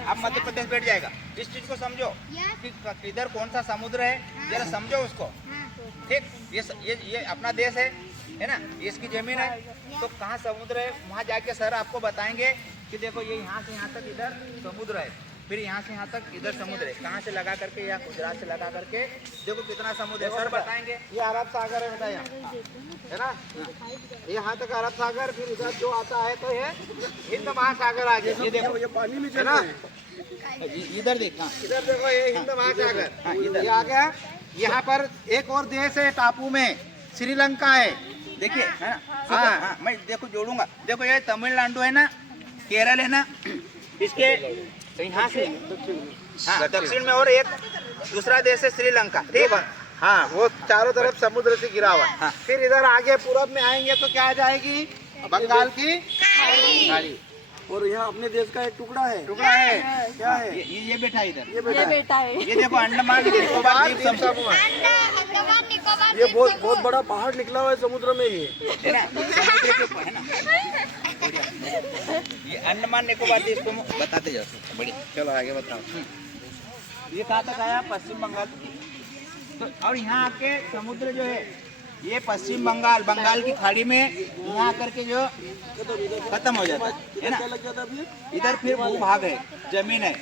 अब मध्य प्रदेश बैठ जाएगा। इस चीज को समझो कि किधर कौन सा समुद्र है, जरा समझो उसको। ठीक, ये अपना देश है ना, ये इसकी जमीन है। तो कहाँ समुद्र है वहाँ जाके सर आपको बताएंगे कि देखो ये यहाँ से यहाँ तक इधर समुद्र है, फिर यहाँ से यहाँ तक इधर समुद्र है। कहाँ से लगा करके, या गुजरात से लगा करके देखो कितना समुद्र है, सर बताएंगे। ये अरब सागर है बेटा, यहाँ है ना, यहाँ तक अरब सागर, फिर इधर जो आता है तो ये हिंद महासागर आ गया। ये देखो ये पानी में चल रहा है, इधर देख, इधर देखो ये हिंद महासागर ये आ गया। यहाँ पर एक और देश है टापू में, श्रीलंका है, देखिए है ना। हाँ, मैं देखो जोड़ूंगा। देखो ये तमिलनाडु है ना, केरल है ना, इसके यहाँ से दक्षिण में, और एक दूसरा देश है श्रीलंका। ठीक है, हाँ, वो चारों तरफ समुद्र से घिरा हुआ है। फिर इधर आगे पूरब में आएंगे तो क्या आ जाएगी, बंगाल की खाड़ी। और यहाँ अपने देश का एक टुकड़ा है क्या है, ये बैठा है इधर, ये बेटा है। ये देखो अंडमान निकोबार द्वीप समूह ये बहुत बड़ा पहाड़ निकला हुआ है समुद्र में, ये है ना, समुद्र के ऊपर है ना। ये अंडमान निकोबार द्वीप समूह बताते जाओ। बड़ी चलो आगे बताओ। ये कहाँ तक आया, पश्चिम बंगाल। तो और यहाँ आके समुद्र जो है ये पश्चिम बंगाल की खाड़ी में यहाँ करके जो खत्म हो जाता है ना। इधर फिर भूभाग है, जमीन है।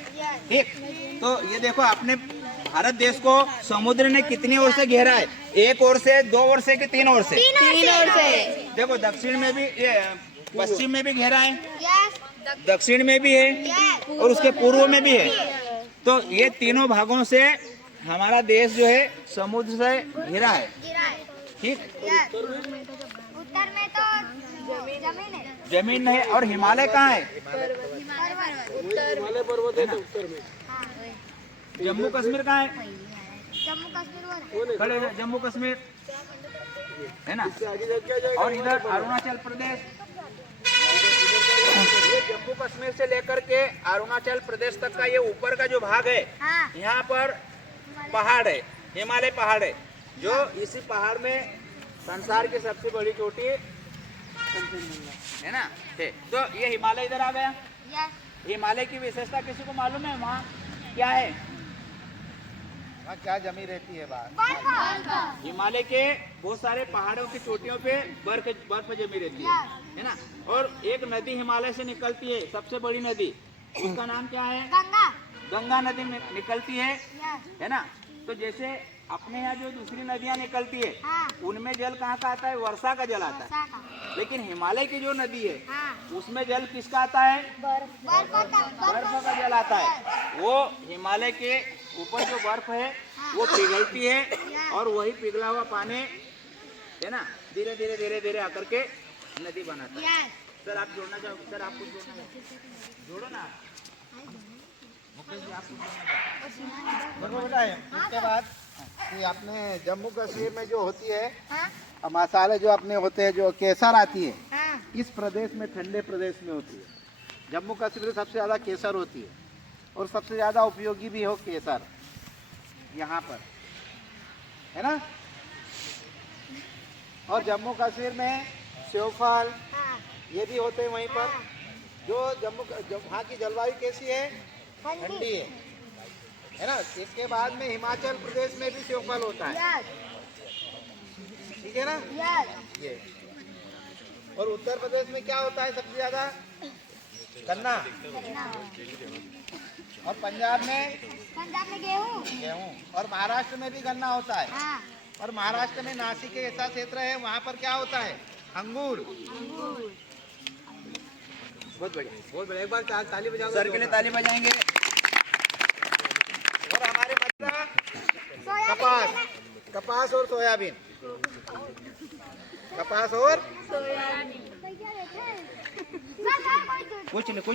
ठीक, तो ये देखो अपने भारत देश को समुद्र ने कितनी ओर से घेरा है, एक ओर से, दो ओर से, कि तीन ओर से? तीन ओर से। देखो दक्षिण में भी, ये पश्चिम में भी घेरा है, दक्षिण में भी है, और उसके पूर्व में भी है। तो ये तीनों भागों से हमारा देश जो है समुद्र से घिरा है। ठीक, उत्तर में तो जमीन है, जमीन है। और हिमालय कहाँ है? हिमालय पर्वत है तो उत्तर में। जम्मू कश्मीर कहाँ है? जम्मू कश्मीर खड़े हैं, जम्मू कश्मीर है ना। और इधर अरुणाचल प्रदेश, ये जम्मू कश्मीर से लेकर के अरुणाचल प्रदेश तक का ये ऊपर का जो भाग है, यहाँ पर पहाड़ है, हिमालय पहाड़ है, जो इसी पहाड़ में संसार की सबसे बड़ी चोटी है ना। तो ये हिमालय इधर आ गया। हिमालय की विशेषता किसी को मालूम है, वहाँ क्या है? वहाँ क्या जमी रहती है बाहर? हिमालय के बहुत सारे पहाड़ों की चोटियों पे बर्फ जमी रहती है ना। और एक नदी हिमालय से निकलती है, सबसे बड़ी नदी, उसका नाम क्या है? गंगा नदी निकलती है ना। तो जैसे अपने यहाँ जो दूसरी नदियाँ निकलती है, उनमें जल कहाँ का आता है? वर्षा का जल आता है। लेकिन हिमालय की जो नदी है, उसमें जल किसका आता है? बर्फ का जल आता है। वो हिमालय के ऊपर जो बर्फ है वो पिघलती है, और वही पिघला हुआ पानी है ना धीरे धीरे धीरे धीरे आकर के नदी बनाता है। सर आप जोड़ना चाहो? सर आपको जोड़ो ना, बेटा है। उसके बाद कि अपने जम्मू कश्मीर में जो होती है मसाले जो अपने होते हैं, जो केसर आती है, इस प्रदेश में, ठंडे प्रदेश में होती है। जम्मू कश्मीर में सबसे ज़्यादा केसर होती है, और सबसे ज़्यादा उपयोगी भी हो केसर यहाँ पर, है ना। और जम्मू कश्मीर में सेवफल ये भी होते हैं वहीं पर। जो वहाँ की जलवायु कैसी है? ठंडी है ना। इसके बाद में हिमाचल प्रदेश में भी सेवफल होता है, ठीक है ना। ये और उत्तर प्रदेश में क्या होता है सबसे ज्यादा? गन्ना। और पंजाब में गेहूँ। और महाराष्ट्र में भी गन्ना होता है। और महाराष्ट्र में नासिक के ऐसा क्षेत्र है, वहाँ पर क्या होता है? अंगूर। बहुत बढ़िया। एक बार ताली बजाओ सर के लिए ताली बजाएंगे। और हमारे कपास और सोयाबीन। कपास और सोयाबीन। कुछ नहीं